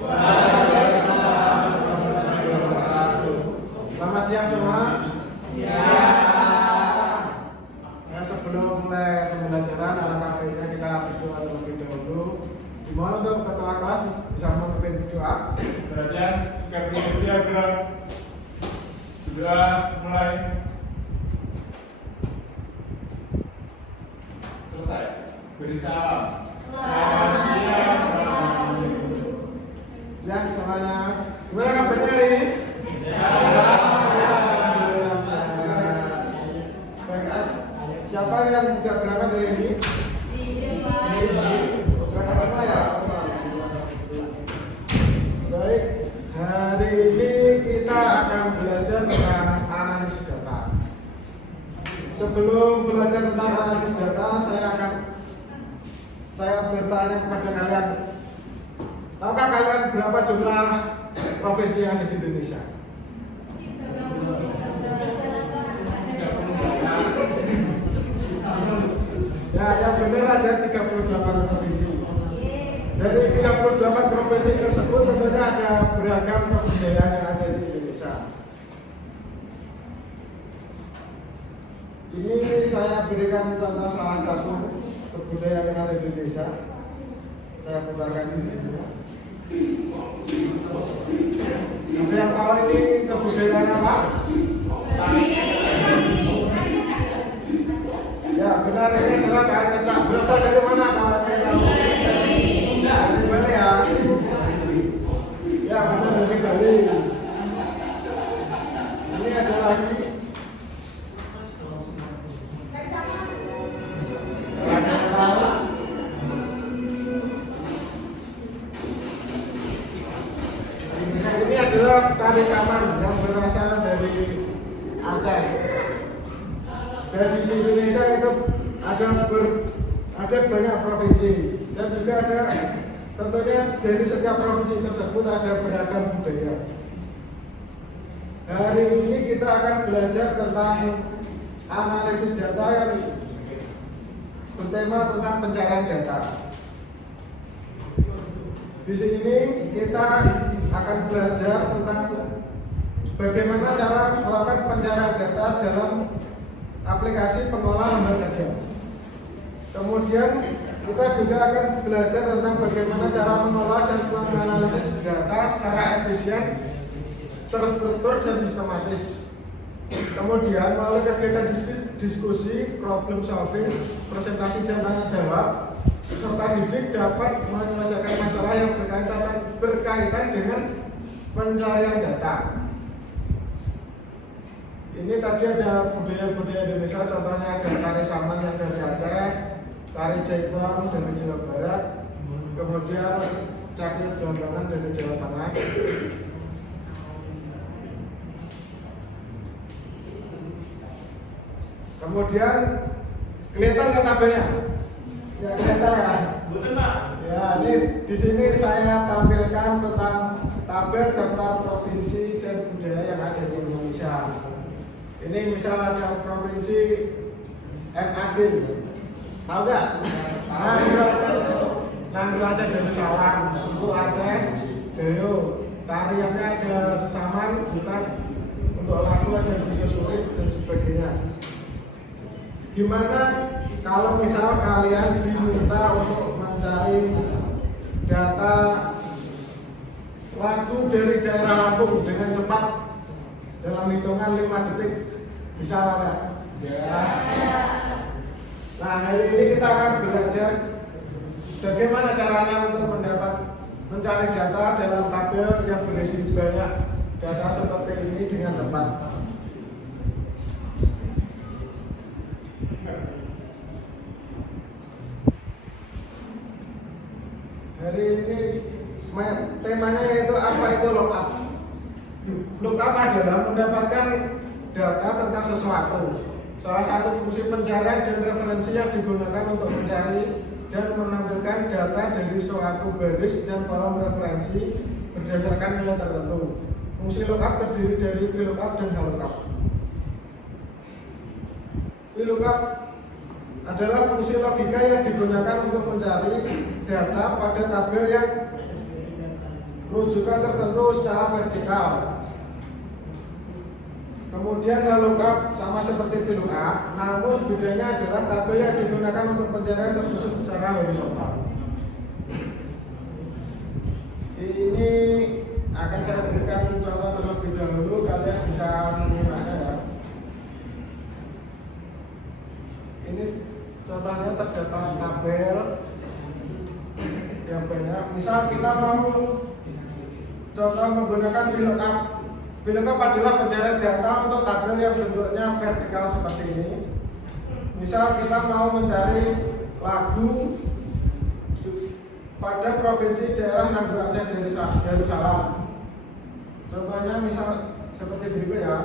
Waalaikumsalam warahmatullahi wabarakatuh. Selamat siang semua. Nah, sebelum mulai pembelajaran, alangkah baiknya kita berdoa terlebih dahulu. Dimohon untuk ketua kelas bisa memimpin doa. Perhatian, sikap Indonesia gerak. Sudah mulai. Selesai. Beri salam. Selamat siang. Siang semuanya. Gimana kabarnya hari ini? Alhamdulillah sehat. Baik, siapa yang tidak berangkat hari ini? Berangkat semua ya? Baik, hari ini kita akan belajar tentang analisis data. Sebelum belajar tentang analisis data, saya bertanya kepada kalian, tahukah kalian berapa jumlah provinsi yang ada di Indonesia? Ya, yang benar ada 38 provinsi. Dari 38 provinsi tersebut tentunya ada beragam kebudayaan yang ada di Indonesia. Ini saya berikan contoh salah satu kebudayaan yang ada di Indonesia. Saya putarkan ini. Ada yang tahu ini kebudayaan apa? Ya, benar, ini adalah tari kecak. Berasal dari mana kawan? Dari Bali ya. Ya, benar, dari Bali. Ini ada lagi. Ini adalah tari saman yang berasal dari Aceh. Jadi di Indonesia itu ada banyak provinsi dan juga ada tentunya dari setiap provinsi tersebut ada beragam budaya. Hari ini kita akan belajar tentang analisis data yang bertema tentang pencarian data. Di sini kita akan belajar tentang bagaimana cara melakukan pencarian data dalam aplikasi pengelola lembar kerja. Kemudian kita juga akan belajar tentang bagaimana cara mengelola dan menganalisis data secara efisien, terstruktur dan sistematis. Kemudian melalui kegiatan diskusi, problem solving, presentasi dan tanya jawab, peserta didik dapat menyelesaikan masalah yang berkaitan dengan pencarian data. Ini tadi ada budaya-budaya Indonesia, contohnya ada tari saman yang dari Aceh, tari jaipong dari Jawa Barat, kemudian cakil belambangan dari Jawa Tengah. Kemudian kelihatan nggak tabelnya? Ya kelihatan ya. Betul Pak. Ya, ini di sini saya tampilkan tentang tabel daftar provinsi dan budaya yang ada di Indonesia. Ini misal ada provinsi NAD, tahu nggak? Nanggroe Aceh Darussalam, suku Aceh, Gayo, tariannya ada saman, bukan untuk lagu ada bisa sulit dan sebagainya. Gimana kalau misal kalian diminta untuk mencari data lagu dari daerah Lampung dengan cepat dalam hitungan 5 detik? Bisa nggak? Ya. Nah, hari ini kita akan belajar bagaimana caranya untuk mencari data dalam tabel yang berisi banyak data seperti ini dengan cepat. Hari ini temanya yaitu apa itu lookup. Lookup adalah mendapatkan data tentang sesuatu. Salah satu fungsi pencarian dan referensi yang digunakan untuk mencari dan menampilkan data dari suatu baris dan kolom referensi berdasarkan nilai tertentu. Fungsi lookup terdiri dari VLOOKUP dan HLOOKUP. VLOOKUP adalah fungsi logika yang digunakan untuk mencari data pada tabel yang rujukan tertentu secara vertikal. Kemudian lookup sama seperti VLOOKUP, namun bedanya adalah tabel yang digunakan untuk pencarian tersusun secara horizontal. Ini akan saya berikan contoh terlebih dahulu, kalian bisa menggunakannya ya. Ini contohnya terdapat tabel yang banyak. Misal kita mau contoh menggunakan VLOOKUP. VLOOKUP adalah pencarian data untuk tabel yang bentuknya vertikal seperti ini. Misal kita mau mencari lagu pada provinsi daerah Nanggroe Aceh Darussalam. Contohnya misal seperti berikut ya,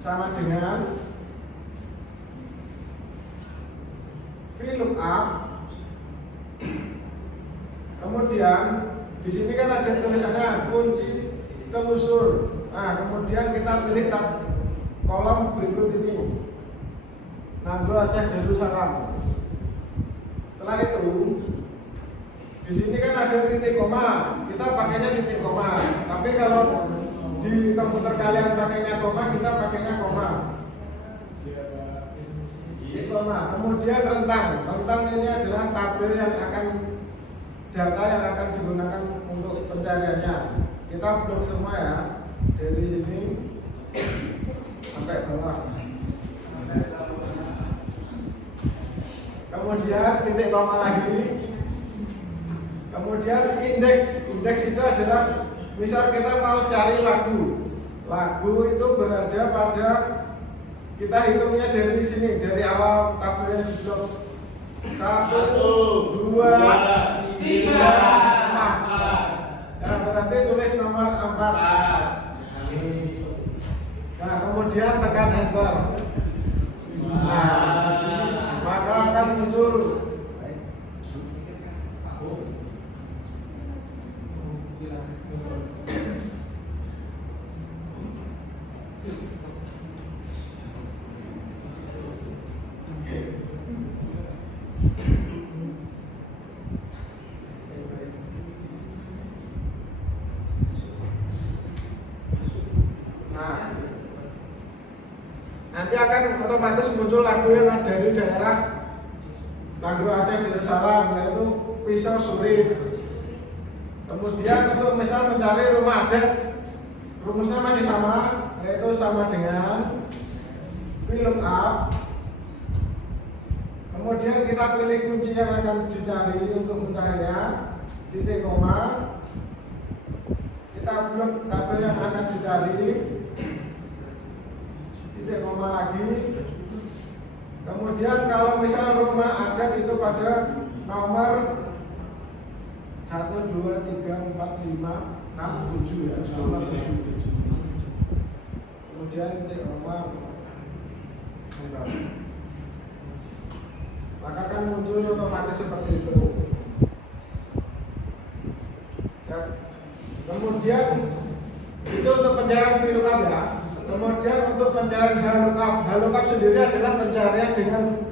sama dengan VLOOKUP. Kemudian di sini kan ada tulisannya kunci telusur. Nah, kemudian kita pilih tab kolom berikut ini, Nanggroe Aceh Darussalam. Setelah itu di sini kan ada titik koma, kita pakainya titik koma. Tapi kalau di komputer kalian pakainya koma, kita pakainya koma. Titik koma. Kemudian rentang. Rentang ini adalah tabel yang akan data yang akan digunakan untuk pencariannya. Kita blok semua ya, dari sini sampai bawah. Kemudian titik koma lagi. Kemudian indeks itu adalah misal kita mau cari lagu itu berada pada, kita hitungnya dari sini, dari awal tabelnya di blok 1, 2, 3, 4. Nah, berarti tulis nomor 4. Nah, kemudian tekan enter. Nah, maka akan muncul nanti akan otomatis muncul lagu yang ada dari daerah Nanggroe Aceh Darussalam, yaitu Pisau Surit. Kemudian untuk misal mencari rumah adat, rumusnya masih sama, yaitu sama dengan VLOOKUP. Kemudian kita pilih kunci yang akan dicari untuk mencarinya, titik koma. Kita blok tabel yang akan dicari, titik koma lagi. Kemudian kalau misal rumah adat itu pada nomor 1, 2, 3, 4, 5, 6, 7 ya, nomor 7. Kemudian titik koma, maka akan muncul otomatis seperti itu ya. Kemudian itu untuk pencarian VLOOKUP ya. Kemudian untuk pencarian HLOOKUP sendiri adalah pencarian dengan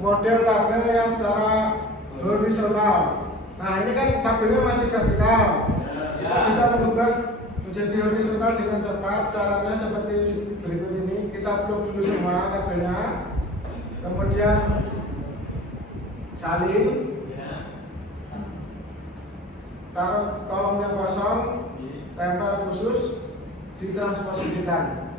model tabel yang secara horizontal. Nah, ini kan tabelnya masih vertikal. Kita bisa mengubah menjadi horizontal dengan cepat. Caranya seperti berikut ini. Kita blok dulu semua tabelnya. Kemudian salin. Taruh kolomnya kosong, tempel khusus, ditransposisikan.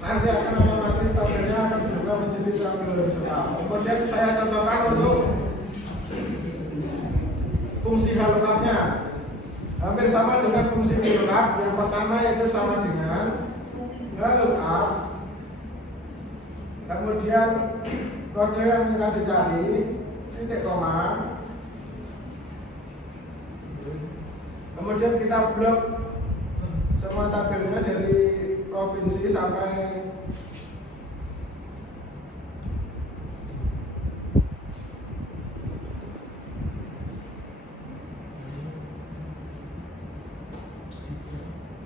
Nanti akan otomatis tabelnya akan berubah menjadi tabel horizontal. Kemudian saya contohkan untuk fungsi HLOOKUP-nya. Hampir sama dengan fungsi VLOOKUP. Yang pertama yaitu sama dengan HLOOKUP. Kemudian kode yang akan dicari, titik koma. Kemudian kita blok semua tabelnya dari provinsi sampai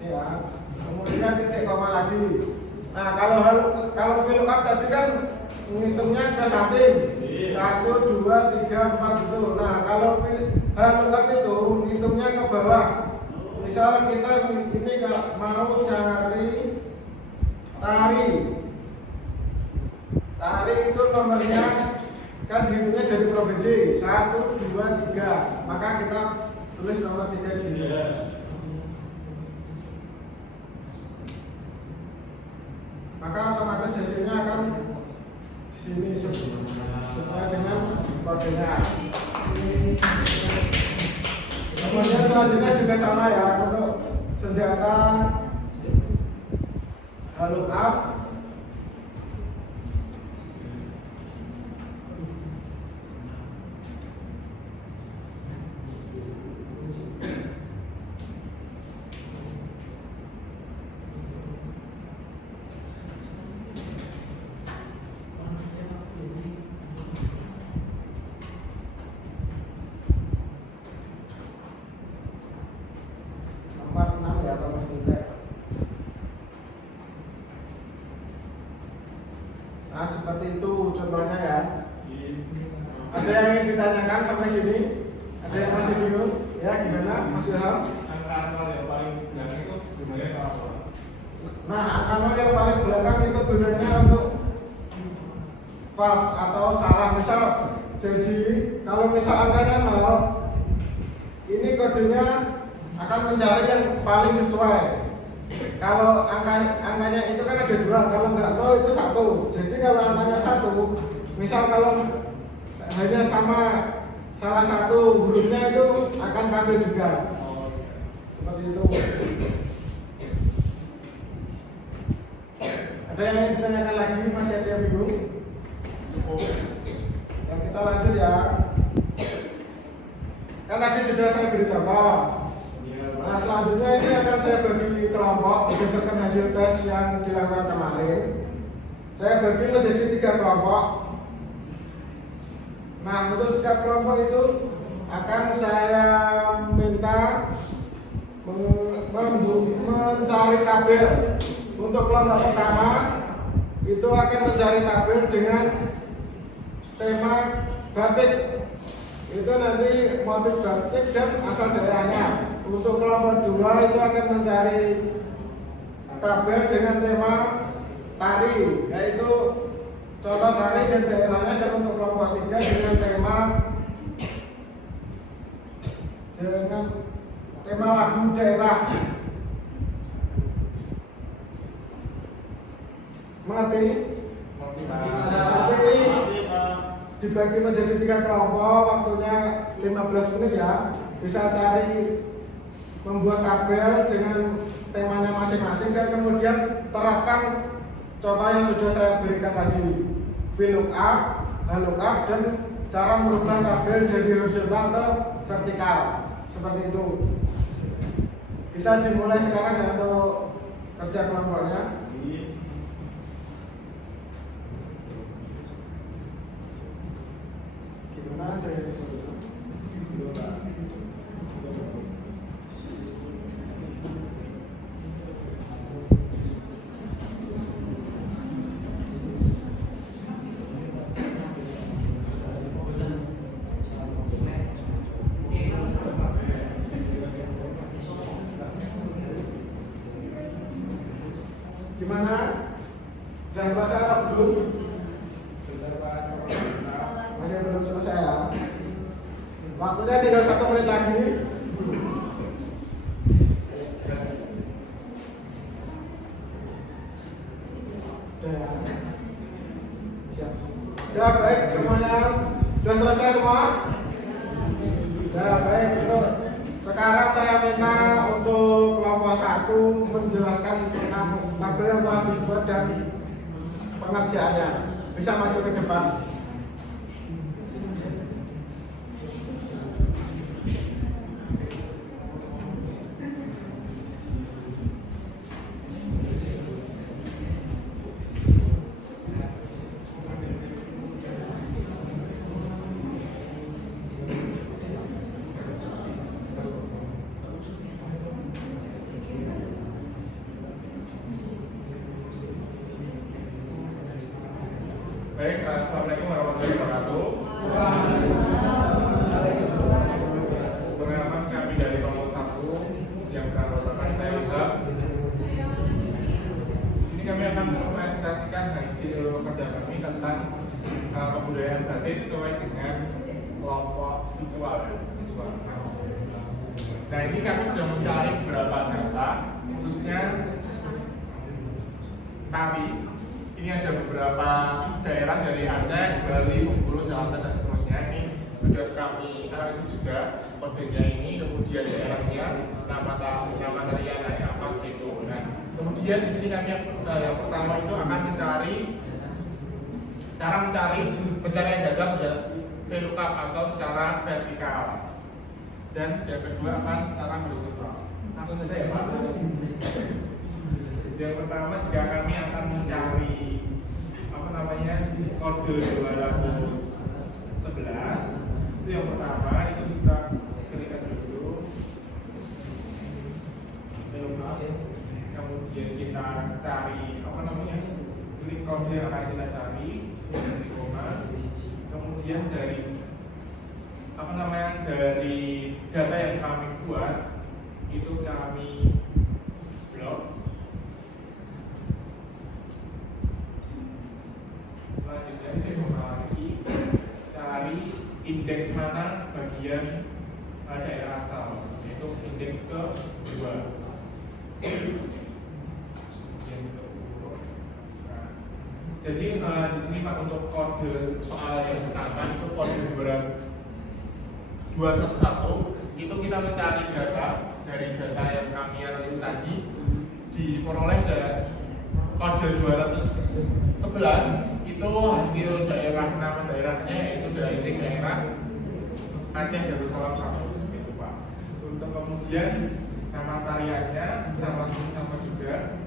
ya. Kemudian titik koma lagi. Nah, kalau VLOOKUP tadi kan ngitungnya ke samping. 1, 2, 3, 4 itu. Nah, kalau lookup itu ngitungnya ke bawah. Misal kita ini mau cari tari. Tari itu nomornya kan dihitungnya dari provinsi 1, 2, 3. Maka kita tulis nomor 3 di sini. Maka otomatis hasilnya akan di sini sesuai dengan kodenya. Kemudian selanjutnya juga sama ya untuk senjata lookup. Nomor 6 ya kalau masih. Nah seperti itu contohnya ya. Ada yang ingin ditanyakan sampai sini? Ada yang masih bingung? Ya gimana Mas Ilham? Angka 0 yang paling belakang itu gunanya apa? Nah angka 0 yang paling belakang itu gunanya untuk false atau salah. Misal jadi kalau misal angkanya 0, ini kodenya akan mencari yang paling sesuai. Kalau angkanya itu kan ada 2, kalau nggak 0 itu 1. Jadi kalau angkanya 1, misal kalau hanya sama salah satu hurufnya itu akan tampil juga. Seperti itu. Ada yang ingin ditanyakan lagi? Masih ada yang bingung? Cukup. Ya, kita lanjut ya. Kan tadi sudah saya beri contoh. Nah selanjutnya ini akan saya bagi kelompok berdasarkan hasil tes yang dilakukan kemarin. Saya bagi menjadi 3 kelompok. Nah untuk setiap kelompok itu akan saya minta mencari tabel. Untuk kelompok pertama itu akan mencari tabel dengan tema batik. Itu nanti motif batik dan asal daerahnya. Untuk kelompok 2 itu akan mencari tabel dengan tema tari, yaitu contoh tari dan daerahnya. Dan untuk kelompok 3 dengan tema lagu daerah. Mengerti? Nanti dibagi menjadi 3 kelompok, waktunya 15 menit ya. Bisa cari membuat tabel dengan temanya masing-masing dan kemudian terapkan contoh yang sudah saya berikan tadi, VLOOKUP, HLOOKUP, dan cara merubah tabel dari horizontal ke vertikal seperti itu. Bisa dimulai sekarang ya untuk kerja kelompoknya. Gimana dari sebelum? Gimana? Sudah selesai atau belum? Masih belum selesai ya? Waktunya tinggal 1 menit lagi. Ya baik, semuanya sudah selesai semua? Ya baik, untuk sekarang saya minta untuk kelompok 1 menjelaskan tabel yang telah dibuat dan pengerjaannya. Bisa maju ke depan. Baik, kerja kami tentang kebudayaan batik sesuai dengan kelompok visual. Nah, ini kami sudah mencari beberapa data, khususnya tari. Ini ada beberapa daerah dari Aceh, Bali, Bengkulu, Jawa Tengah, dan seterusnya. Ini sudah kami analisis juga kodenya ini, kemudian daerahnya, nama tarian apa gitu. Nah, kemudian di sini kami yang pertama itu akan mencari pencarian data VLOOKUP atau secara vertikal, dan yang kedua akan secara horizontal. Langsung saja ya Pak. Yang pertama jika kami akan mencari kode 211, itu yang pertama itu kita klikkan dulu, kemudian kita cari klik kode yang akan kita cari, kemudian dari dari data yang kami buat itu kami blok. Selanjutnya kita lagi cari indeks mana bagian daerah asal, yaitu indeks ke-2. Jadi di sini Pak, untuk kode soal yang pertama itu kode 211 itu kita mencari data dari data yang kami analisis tadi, diperoleh dari kode 211 itu hasil daerah, nama daerahnya yaitu dari daerah Aceh Darussalam 1 gitu Pak. Untuk kemudian nama tariannya sama juga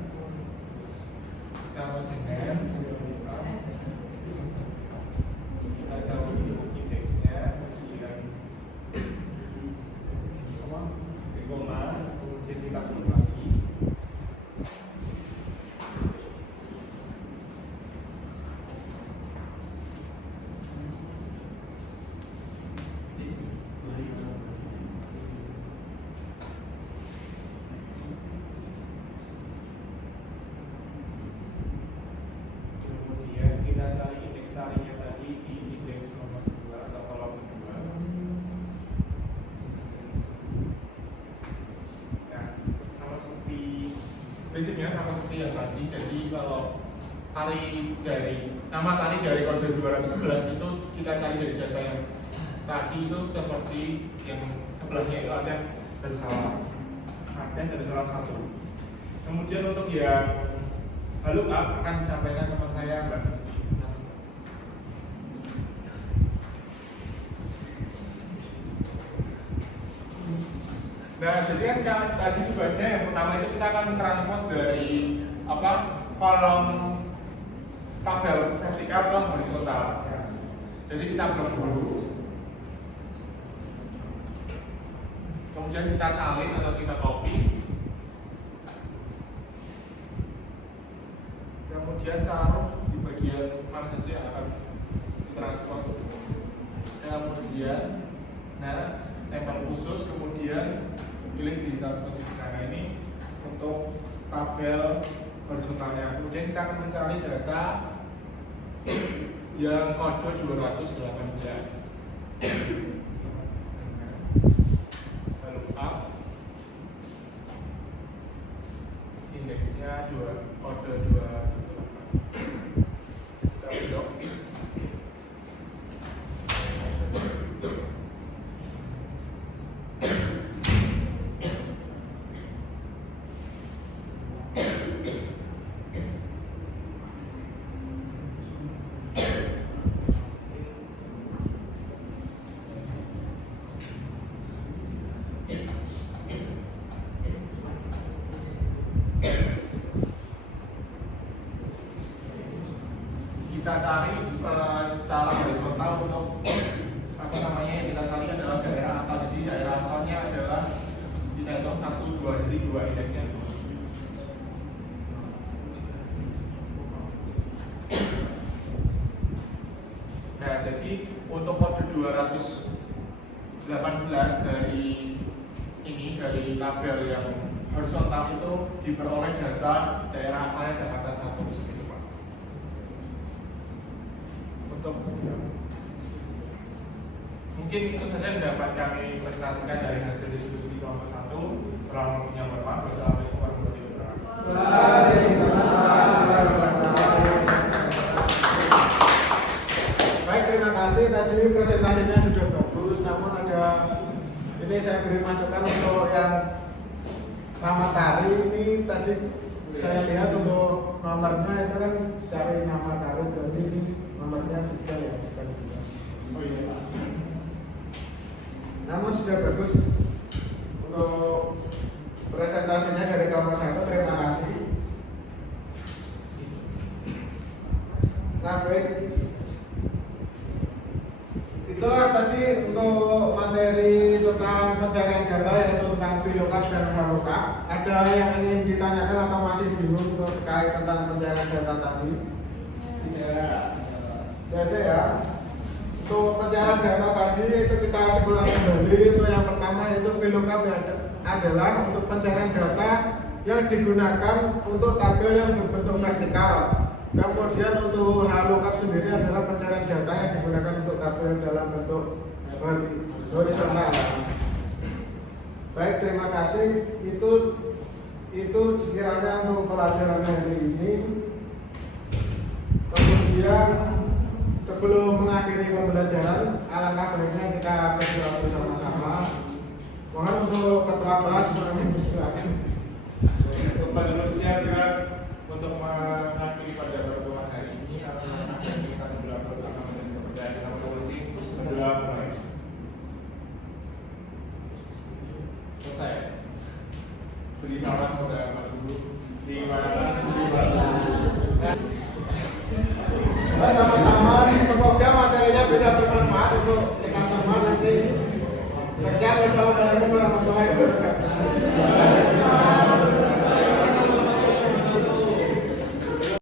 sama dengan kita cari indeksnya kemudian kita pilih lagi. Kemudian kita cari indeks tarinya tadi di indeks nomor 2 atau kolom 2. Nah, prinsipnya sama seperti yang tadi. Jadi kalau nama tari dari kode 211 itu kita cari dari data yang tadi itu seperti yang sebelahnya itu ada Darussalam 1. Kemudian untuk yang VLOOKUP akan disampaikan teman saya Mbak Kristi. Nah, jadi kan tadi tugasnya yang pertama itu kita akan transpose dari kolom tabel vertikal ke horizontal. Jadi kita blok dulu, kemudian kita salin atau kita copy, kemudian taruh di bagian mana saja yang akan ditranspose, kemudian tempel khusus, kemudian pilih di posisi kanan ini untuk tabel horizontalnya. Kemudian kita akan mencari data yang kode 218. VLOOKUP indeksnya kode 218. Kita blok. Kita cari secara horizontal untuk yang kita cari adalah daerah asal. Jadi daerah asalnya adalah kita hitung 1, 2, jadi 2 indeksnya. Nah, jadi untuk kode 218 dari tabel yang horizontal itu diperoleh data daerah asalnya Jakarta 1 seperti itu Pak. Mungkin itu saja yang dapat kami presentasikan dari hasil diskusi kelompok 1. Kurang lebihnya mohon maaf. Wassalamualaikum warahmatullahi wabarakatuh. Baik, terima kasih. Tadi presentasinya sudah bagus, namun ada ini saya beri masukan untuk yang nama tari ini tadi saya lihat untuk nomornya itu kan secara nama tari berarti ini nomornya 3 ya, bukan 2. Oh iya Pak. Namun sudah bagus untuk presentasinya dari kelompok 1. Terima kasih. Nah, baik. Itulah tadi untuk materi tentang pencarian data, yaitu tentang VLOOKUP dan VLOOKUP. Ada yang ingin ditanyakan atau masih bingung terkait tentang pencarian data tadi? Tidak ada ya. Untuk pencarian data tadi itu kita simpulkan kembali. Itu yang pertama yaitu VLOOKUP adalah untuk pencarian data yang digunakan untuk tabel yang berbentuk vertikal. Kemudian untuk HLOOKUP sendiri adalah pencarian data yang digunakan untuk tabel dalam bentuk horizontal. Baik, terima kasih. Itu sekiranya untuk pelajaran hari ini. Kemudian sebelum mengakhiri pembelajaran, alangkah baiknya kita berdoa bersama-sama. Mohon untuk ketua kelas mengakhiri. Pak Dulur siap juga untuk mengakhiri pada pertemuan hari ini. Karena kita berdoa bersama dan kepercayaan kita masing-masing berdoa baik. Selesai. Beri salam kepada Pak Dulur. Terima kasih. Sama-sama, semoga materinya bisa bermanfaat untuk kita semua nanti. Sekian, wassalamualaikum warahmatullahi wabarakatuh.